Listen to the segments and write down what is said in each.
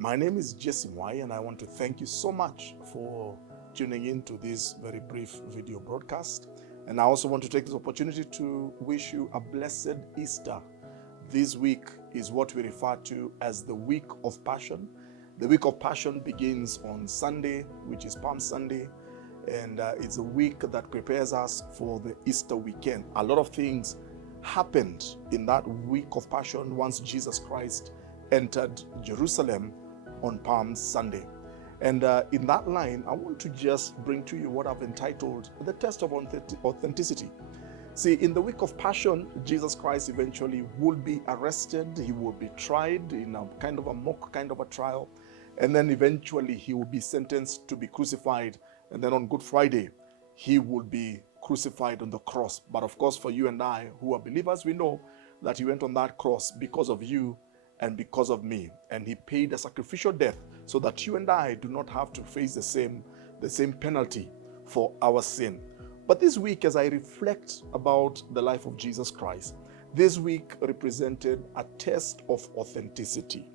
My name is Mwai, and I want to thank you so much for tuning in to this very brief video broadcast. And I also want to take this opportunity to wish you a blessed Easter. This week is what we refer to as the Week of Passion. The Week of Passion begins on Sunday, which is Palm Sunday, and it's a week that prepares us for the Easter weekend. A lot of things happened in that Week of Passion once Jesus Christ entered Jerusalem on Palm Sunday. And in that line, I want to just bring to you what I've entitled the test of authenticity. See, in the Week of Passion, Jesus Christ eventually will be arrested. He will be tried in a kind of a mock kind of a trial. And then eventually he will be sentenced to be crucified. And then on Good Friday, he will be crucified on the cross. But of course, for you and I who are believers, we know that he went on that cross because of you and because of me. And he paid a sacrificial death so that you and I do not have to face the same penalty for our sin. But this week, as I reflect about the life of Jesus Christ, this week represented a test of authenticity,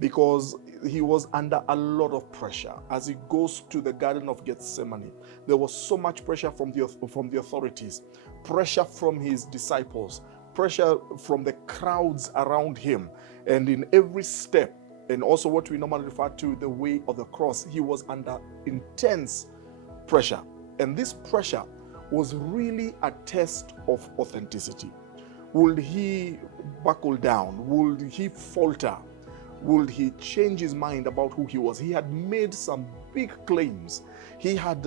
because he was under a lot of pressure as he goes to the Garden of Gethsemane. There was so much pressure from the authorities, pressure from his disciples, pressure from the crowds around him, and in every step, and also what we normally refer to the way of the cross, he was under intense pressure. And this pressure was really a test of authenticity. Would he buckle down? Would he falter? Would he change his mind about who he was? He had made some big claims. He had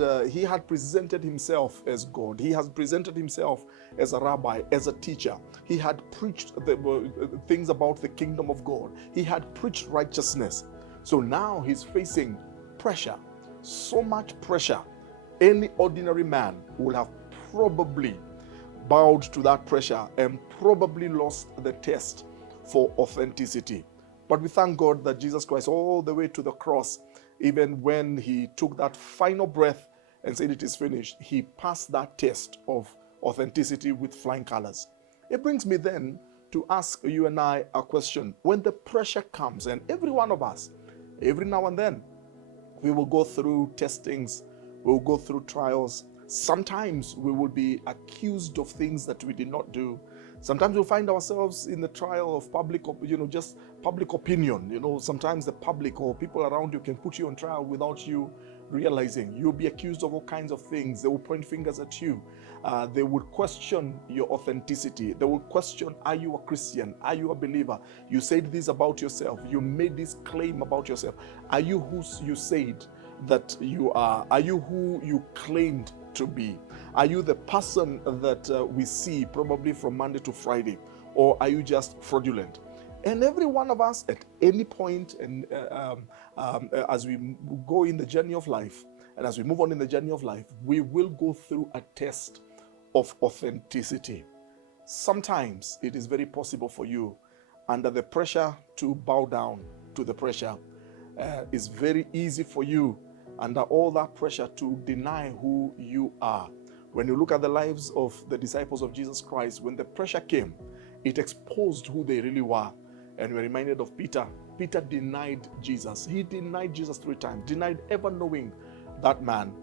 presented himself as God. He has presented himself as a rabbi, as a teacher. He had preached things about the kingdom of God. He had preached righteousness. So now he's facing pressure, so much pressure. Any ordinary man would have probably bowed to that pressure and probably lost the test for authenticity. But we thank God that Jesus Christ, all the way to the cross, even when he took that final breath and said it is finished, he passed that test of authenticity with flying colors. It brings me then to ask you and I a question. When the pressure comes, and every one of us, every now and then, we will go through testings, we will go through trials. Sometimes we will be accused of things that we did not do. Sometimes we'll find ourselves in the trial of public opinion. Sometimes the public or people around you can put you on trial without you realizing. You'll be accused of all kinds of things. They will point fingers at you. They will question your authenticity. They will question, are you a Christian? Are you a believer? You said this about yourself. You made this claim about yourself. Are you who you said that you are? Are you who you claimed to be? Are you the person that we see probably from Monday to Friday? Or are you just fraudulent? And every one of us at any point, and as we go in the journey of life, and as we move on in the journey of life, we will go through a test of authenticity. Sometimes it is very possible for you, under the pressure, to bow down to the pressure. It's very easy for you, under all that pressure, to deny who you are. When you look at the lives of the disciples of Jesus Christ, when the pressure came, it exposed who they really were. And we're reminded of Peter. Peter denied Jesus. He denied Jesus 3 times, denied ever knowing that man.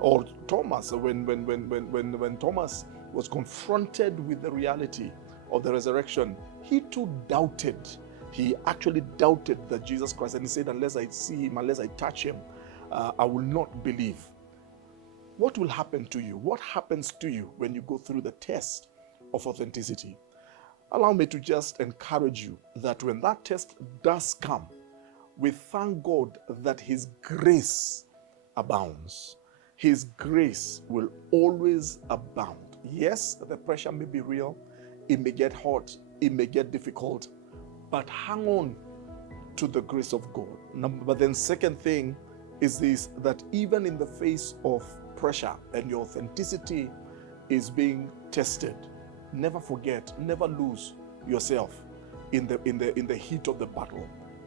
Or Thomas, when Thomas was confronted with the reality of the resurrection, he too doubted. He actually doubted that Jesus Christ, and he said, unless I see him, unless I touch him, I will not believe. What will happen to you? What happens to you when you go through the test of authenticity? Allow me to just encourage you that when that test does come, we thank God that his grace abounds. His grace will always abound. Yes, the pressure may be real. It may get hot. It may get difficult. But hang on to the grace of God. But then second thing is this, that even in the face of pressure and your authenticity is being tested, never forget, never lose yourself in the heat of the battle.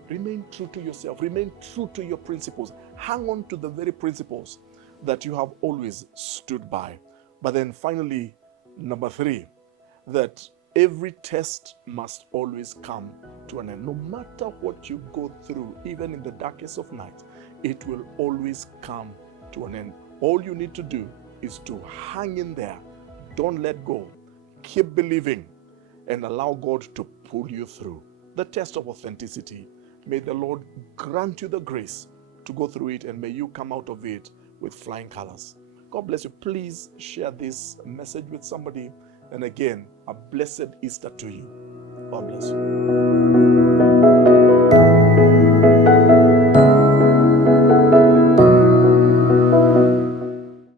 Remain true to yourself. Remain true to your principles. Hang on to the very principles that you have always stood by. But then finally, number 3, that Every test must always come to an end. No matter what you go through, even in the darkest of night, it will always come to an end. All you need to do is to hang in there. Don't let go. Keep believing and allow God to pull you through the test of authenticity. May the Lord grant you the grace to go through it, and may you come out of it with flying colors. God bless you. Please share this message with somebody. And again, a blessed Easter to you. God bless you.